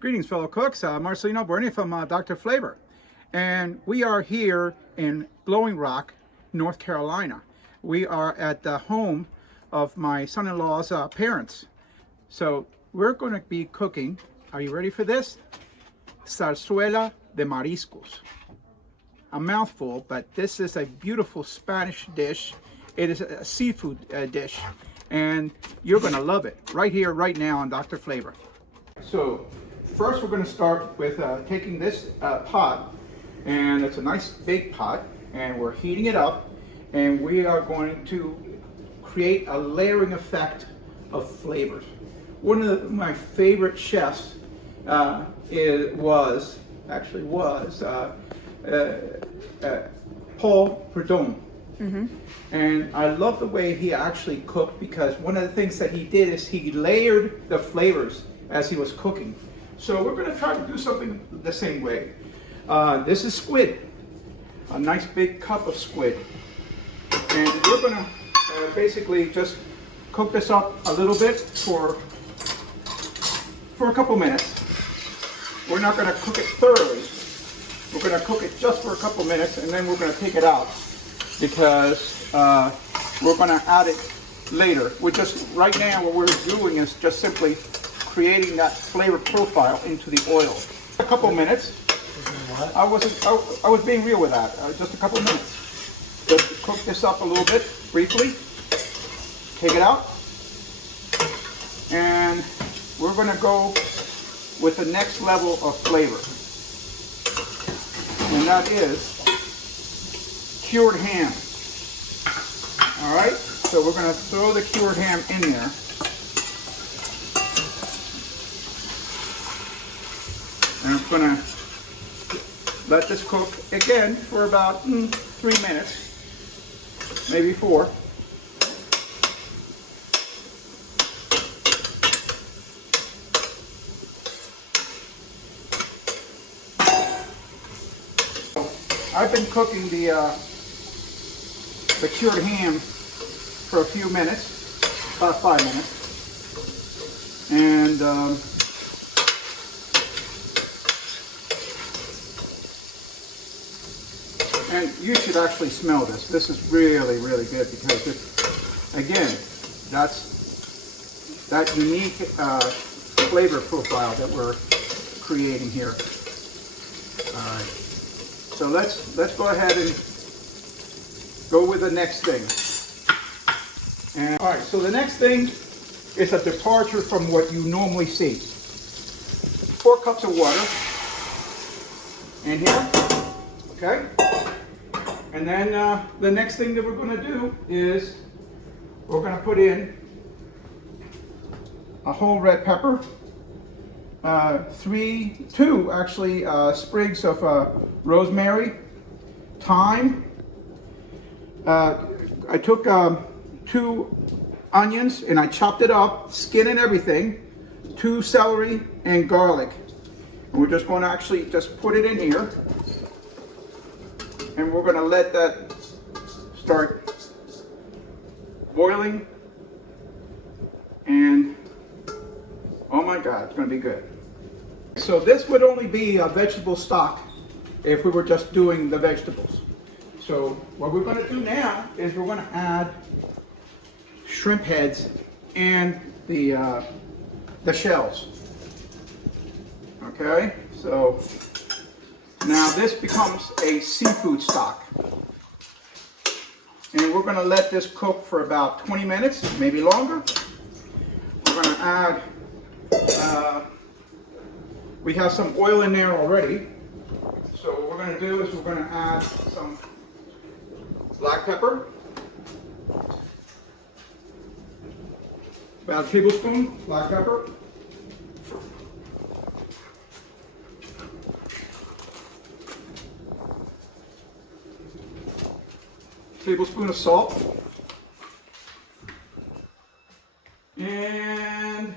Greetings, fellow cooks. Marcelino Berni from Dr. Flavor. And we are here in Blowing Rock, North Carolina. We are at the home of my son-in-law's parents. So we're going to be cooking, are you ready for this? Zarzuela de Mariscos. A mouthful, but this is a beautiful Spanish dish. It is a seafood dish, and you're going to love it right here, right now on Dr. Flavor. So first we're going to start with taking this pot, and it's a nice big pot, and we're heating it up, and we are going to create a layering effect of flavors. One of my favorite chefs was Paul Prudhomme. And I love the way he actually cooked, because one of the things that he did is he layered the flavors as he was cooking. So we're going to try to do something the same way. This is squid, a nice big cup of squid. And we're going to basically just cook this up a little bit for a couple minutes. We're not going to cook it thoroughly. We're going to cook it just for a couple minutes, and then we're going to take it out, because we're going to add it later. We're just, right now what we're doing is just simply creating that flavor profile into the oil. A couple minutes. I was being real with that. Just a couple minutes. Just cook this up a little bit, briefly. Take it out. And we're going to go with the next level of flavor. And that is cured ham. All right, so we're going to throw the cured ham in there. And I'm going to let this cook again for about 3 minutes, maybe 4. I've been cooking the cured ham for a few minutes, about 5 minutes, and you should actually smell this. This is really, really good, because it, again, that's that unique flavor profile that we're creating here. All right. So let's go ahead and go with the next thing. And all right, so the next thing is a departure from what you normally see. 4 cups of water in here, okay? And then the next thing that we're going to do is we're going to put in a whole red pepper, 2 actually sprigs of rosemary, thyme. I took 2 onions and I chopped it up, skin and everything, 2 celery and garlic. And we're just going to actually just put it in here. And we're going to let that start boiling. And oh my God, it's going to be good. So this would only be a vegetable stock if we were just doing the vegetables. So what we're going to do now is we're going to add shrimp heads and the shells. Okay, so now this becomes a seafood stock. And we're going to let this cook for about 20 minutes, maybe longer. We're going to add, we have some oil in there already. So what we're going to do is we're going to add some black pepper. About a tablespoon black pepper. Tablespoon of salt. And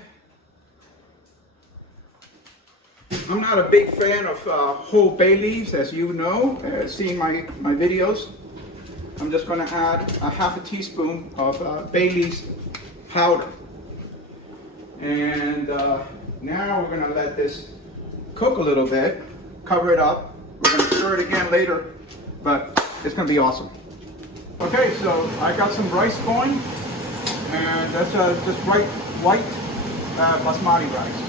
I'm not a big fan of whole bay leaves, as you know, seeing my videos. I'm just going to add a half a teaspoon of bay leaves powder. And now we're going to let this cook a little bit, cover it up. We're going to stir it again later, but it's going to be awesome. Okay, so I got some rice going, and that's just white basmati rice.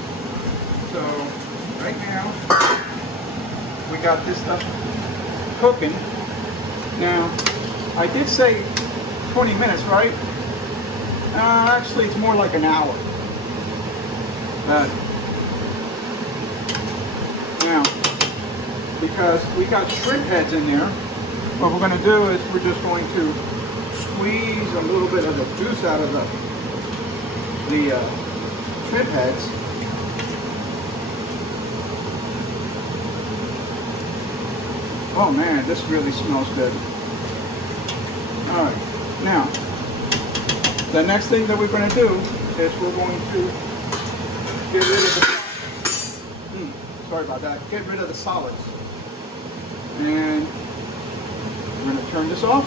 So right now we got this stuff cooking. Now I did say 20 minutes, right? Actually, it's more like an hour. Now, because we got shrimp heads in there, what we're going to do is we're just going to squeeze a little bit of the juice out of the shrimp heads. Oh man, this really smells good. All right, now the next thing that we're going to do is we're going to get rid of the, sorry about that, get rid of the solids. And we're going to turn this off.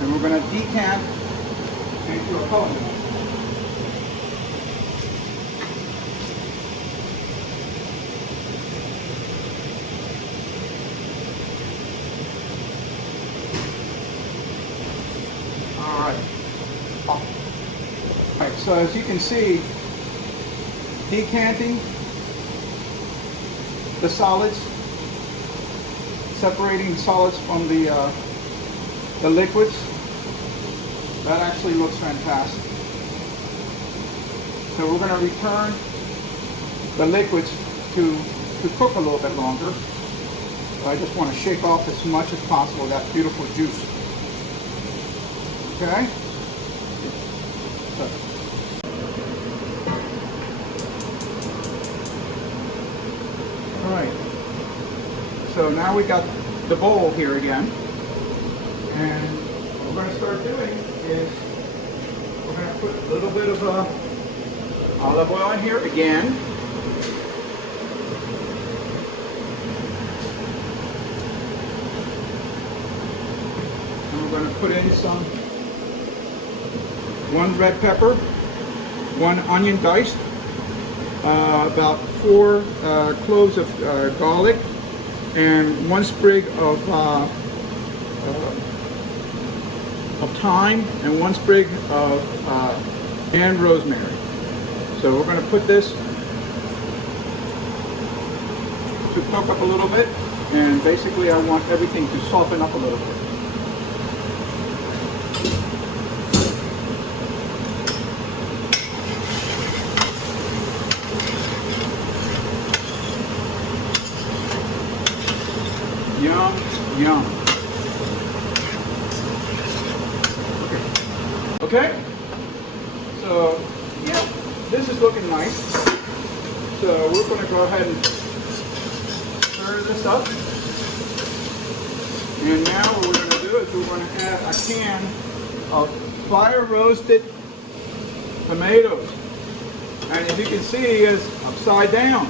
And we're going to decant into a colander. Alright, so as you can see, decanting the solids, separating the solids from the liquids, that actually looks fantastic. So we're going to return the liquids to cook a little bit longer. So I just want to shake off as much as possible that beautiful juice. Okay? Alright, so now we got the bowl here again, and what we're going to start doing is we're going to put a little bit of olive oil in here again. And we're going to put in some, 1 red pepper, 1 onion diced, about 4 cloves of garlic, and 1 sprig of thyme, and 1 sprig of and rosemary. So we're going to put this to cook up a little bit, and basically I want everything to soften up a little bit. Yum, yum. Okay. So, yeah, this is looking nice. So we're going to go ahead and stir this up. And now what we're going to do is we're going to add a can of fire roasted tomatoes. And as you can see, it's upside down.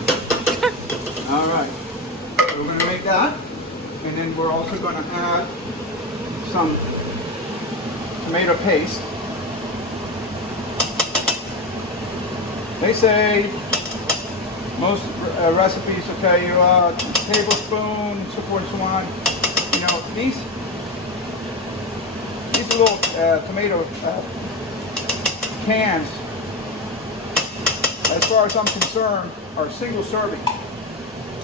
All right. So we're going to make that. And then we're also going to add some tomato paste. They say most recipes will tell you a tablespoon, so forth and so on. You know, these little tomato cans, as far as I'm concerned, are single serving.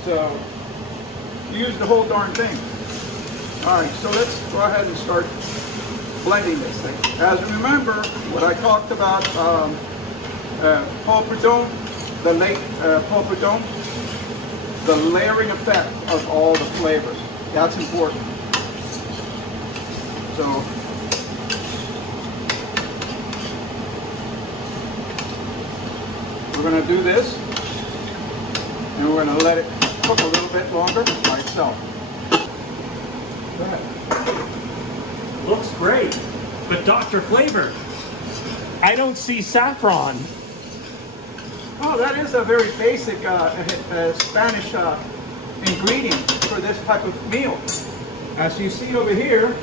So use the whole darn thing. Alright, so let's go ahead and start blending this thing. As you remember, what I talked about, paprika, the late paprika, the layering effect of all the flavors. That's important. So, we're going to do this, and we're going to let it cook a little bit longer by itself. Go ahead. Looks great, but Dr. Flavor, I don't see saffron. Oh, that is a very basic Spanish ingredient for this type of meal. As you see over here,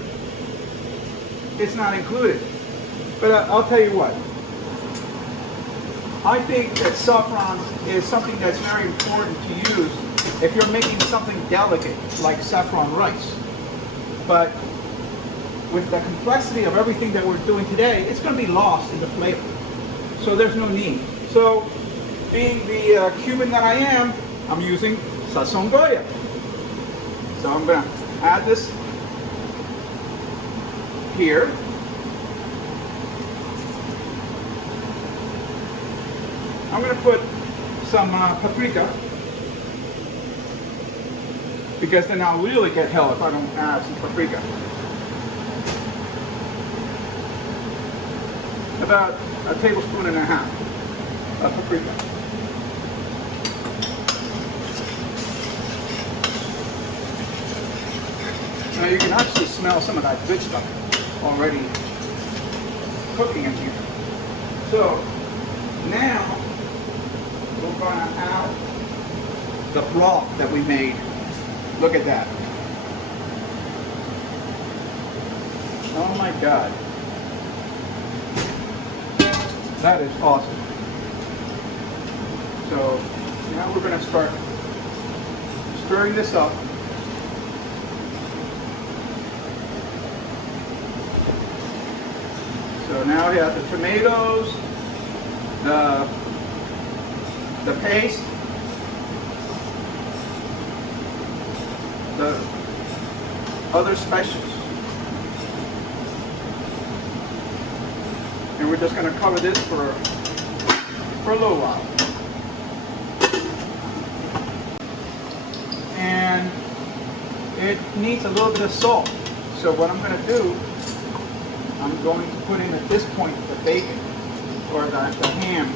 it's not included. But I'll tell you what. I think that saffron is something that's very important to use if you're making something delicate like saffron rice. But with the complexity of everything that we're doing today, it's going to be lost in the flavor. So there's no need. So being the Cuban that I am, I'm using Sazon Goya. So I'm going to add this here. I'm going to put some paprika, because then I'll really get hell if I don't add some paprika. About a tablespoon and a half of paprika. Now you can actually smell some of that good stuff already cooking in here. So now we're going to add the broth that we made. Look at that. Oh my God. That is awesome. So now we're going to start stirring this up. So now we have the tomatoes, the paste, the other spices. And we're just going to cover this for a little while. And it needs a little bit of salt. So what I'm going to do, I'm going to put in at this point the bacon or the ham.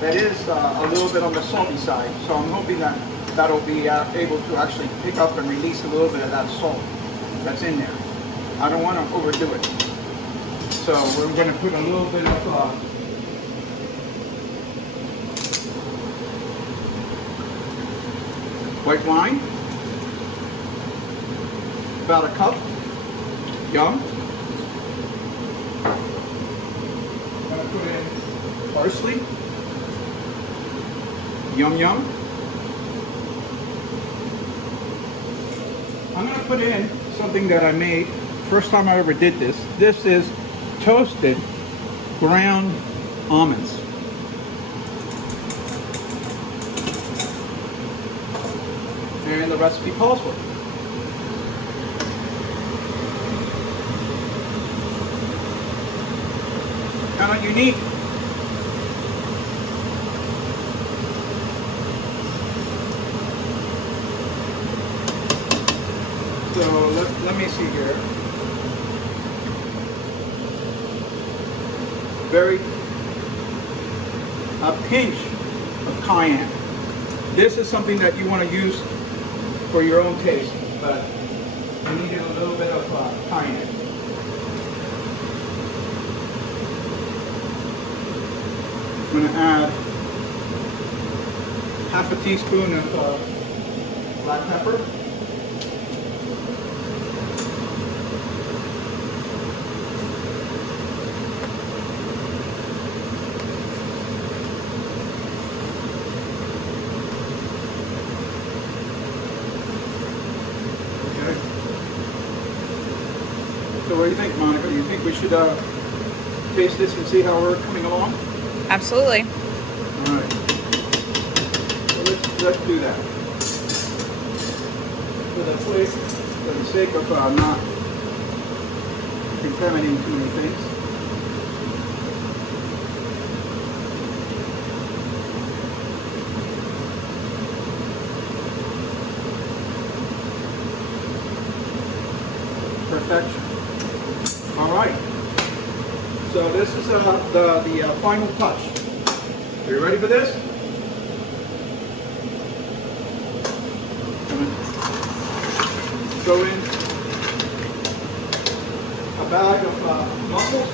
That is a little bit on the salty side. So I'm hoping that that'll be able to actually pick up and release a little bit of that salt that's in there. I don't want to overdo it. So we're going to put a little bit of white wine, about a cup. Yum. I'm going to put in parsley. Yum yum. I'm going to put in something that I made first time I ever did this. This is toasted ground almonds. And the recipe calls for it. Kind of unique. So let me see here. A pinch of cayenne. This is something that you want to use for your own taste, but you need a little bit of cayenne. I'm going to add half a teaspoon of black pepper. So what do you think, Monica? Do you think we should taste this and see how we're coming along? Absolutely. All right. So let's do that. For the sake of not contaminating too many things. Perfection. All right. So this is the final touch. Are you ready for this? Throw in a bag of mussels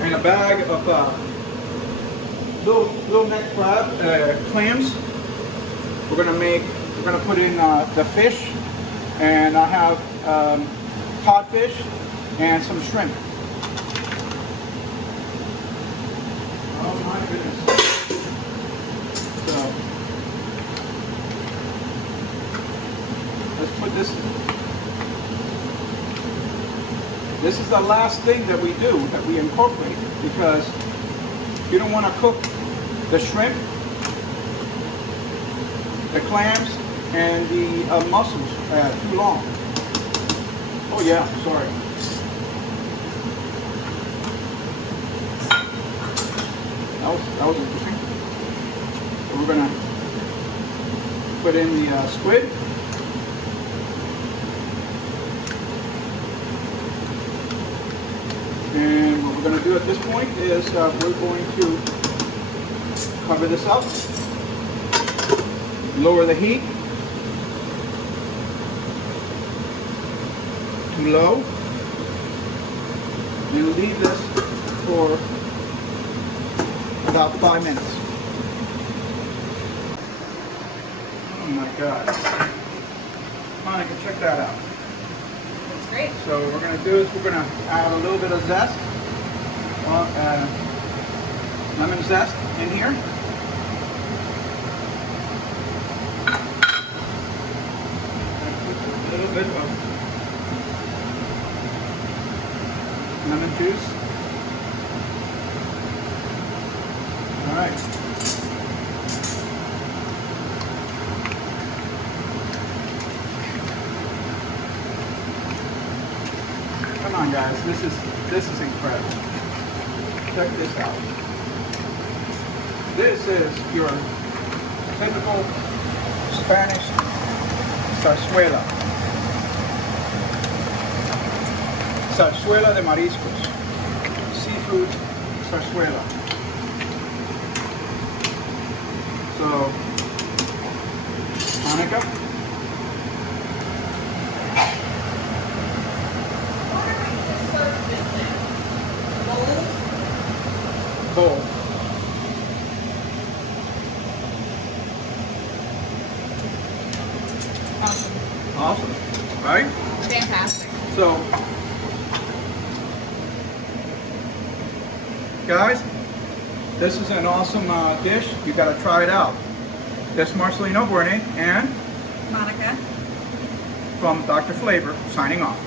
and a bag of little neck crab clams. We're gonna put in the fish, and I have codfish and some shrimp. Oh my goodness. put this. This is the last thing that we do, that we incorporate, because you don't want to cook the shrimp, the clams, and the mussels too long. Oh yeah, sorry. That was interesting. So we're gonna put in the squid. And what we're going to do at this point is we're going to cover this up, lower the heat to low, and leave this for about 5 minutes. Oh my God. Monica, check that out. Great. So what we're going to do is we're going to add a little bit of zest, lemon zest in here. A little bit of lemon juice. All right. Come on, guys, this is incredible. Check this out. This is your typical Spanish zarzuela. Zarzuela de Mariscos. Seafood zarzuela. So, Monica. Bowl. Awesome. Awesome, right? Fantastic. So, guys, this is an awesome dish. You got to try it out. This is Marcelino Borne and Monica. from Dr. Flavor signing off.